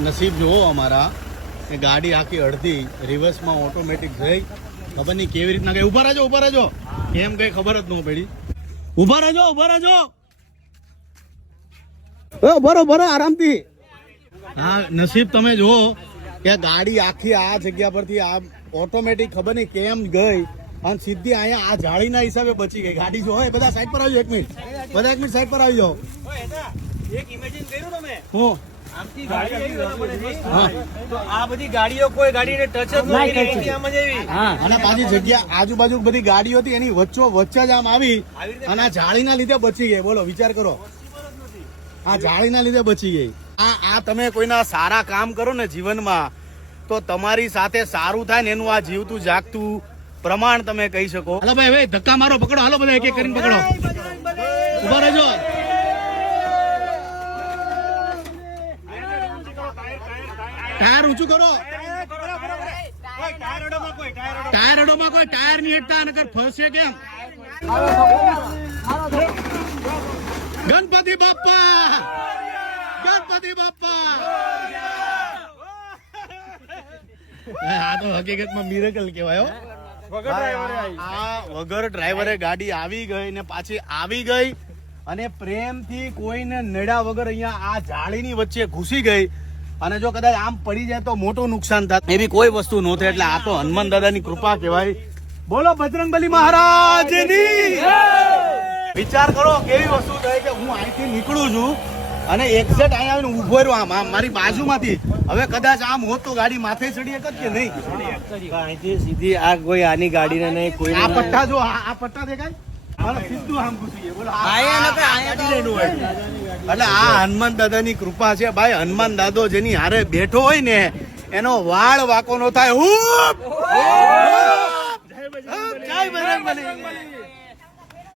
નસીબ જુઓ અમારા એ ગાડી આખી અડધી રિવર્સમાં ઓટોમેટિક થઈ ખબર નહીં કેવી રીતના કઈ ઉભા રહેજો કેમ કઈ ખબર જ ન પડી ઉભા રહેજો બરો આરામથી હા નસીબ તમે જુઓ કે ગાડી આખી આ જગ્યા પરથી આ ઓટોમેટિક ખબર નહીં કેમ ગઈ અને સીધી અહીંયા આ જાળીના હિસાબે બચી ગઈ ગાડી જો હોય બધા સાઈડ પર આવજો એક મિનિટ સાઈડ પર આવી જાઓ એક ઇમેજિન કર્યું તમે હું આમથી ગાડી આવી તો આ બધી ગાડીઓ કોઈ ગાડીને ટચ જ ન કરી આમ જ આવી અને પાછી જગ્યા આજુબાજુ બધી ગાડીઓ હતી એની વચ્ચે જ આમ આવી અને આ જાળીના લીધે બચી ગઈ બોલો વિચાર કરો આ જાળીના લીધે બચી ગઈ આ તમે કોઈના સારા કામ કરો ને જીવનમાં તો તમારી સાથે સારું થાય ને એનું આ જીવતું જાગતું પ્રમાણ તમે કહી શકો હાલો ભાઈ ધક્કા મારો પકડો હાલો બધા એક એક કરીને પકડો ઉભા રહેજો ટાયર ઊંચું કરો ટાયર અડોમાં કોઈ ટાયર નહીં હેઠતા નકર ફરશે કેમ ગણપતિ બાપ્પા આ તો હકીકતમાં મિરેકલ કહેવાય વગર ડ્રાઈવરે ગાડી આવી ગઈ ને પાછી આવી ગઈ અને પ્રેમથી કોઈને નડ્યા વગર અહીંયા આ જાળીની વચ્ચે ઘૂસી ગઈ અને જો કદાચ આમ પડી જાય તો મોટું નુકસાન થાય એવી કોઈ વસ્તુ ન થાય એટલે આ તો હનુમાન દાદાની કૃપા કહેવાય બોલો બજરંગબલી મહારાજની વિચાર કરો કેવી વસ્તુ થાય કે હું અહીંથી નીકળું છું અને એક્ઝેક્ટ અહીંયા આવીને ઉભો રહ્યો આમ મારી બાજુમાંથી હવે કદાચ આમ હોત તો ગાડી માથે ચડી એક જ કે નહીં અહીંથી સીધી આ કોઈ આની ગાડીને નહીં કોઈ આ પટ્ટા જો આ પટ્ટા દેખાય સીધું આમ ઘૂસી ગયું બોલો એટલે આ હનુમાન દાદાની કૃપા છે ભાઈ હનુમાન દાદો જેની હારે બેઠો હોય ને એનો વાળ વાકો નો થાય જય બજરંગબલી